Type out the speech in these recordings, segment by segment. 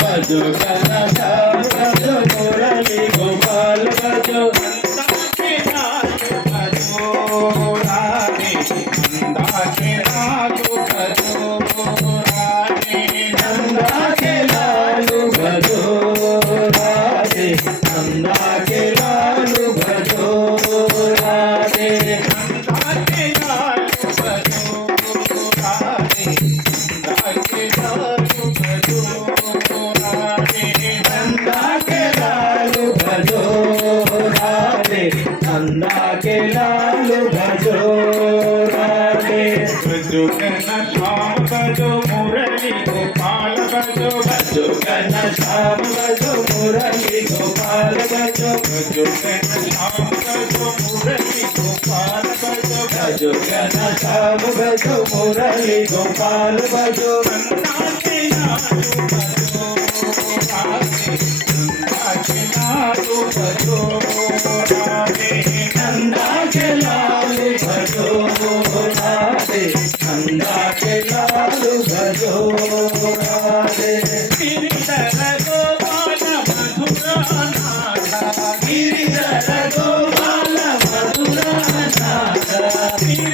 భజో గణ नंदा के लालू भजो राधे मुरली गोपाल बजो भजो गण श्याम भजो मुरली गोपाल भजो बजो श्याम बजो मुरली गोपाल बजो भजो गण श्याम भजो मुरली गोपाल भजो नंदा राधे नंदा के लालू भजो राधे गिरिधर गोपाल मधुरा नाथ गिरिधर गोपाल मधुरा नाथ मधुरा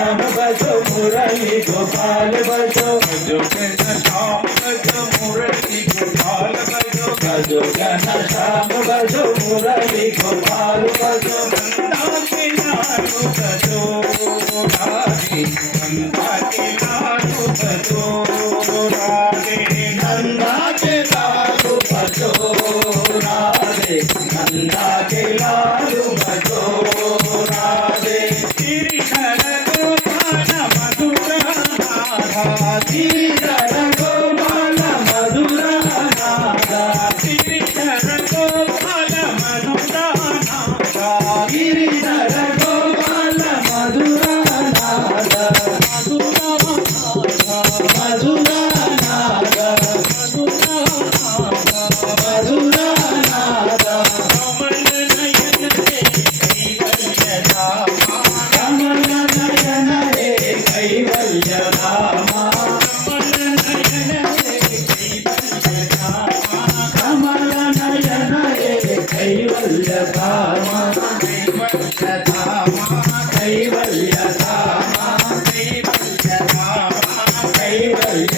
घन श्याम भजो मुरली गोपाल भजो भजो घन श्याम भजो मुरली गोपाल भजो नंदा के लालू भजो राधे नंदा के लालू भजो राधे गिरिधर Yeah. కైవల్య కైవల్య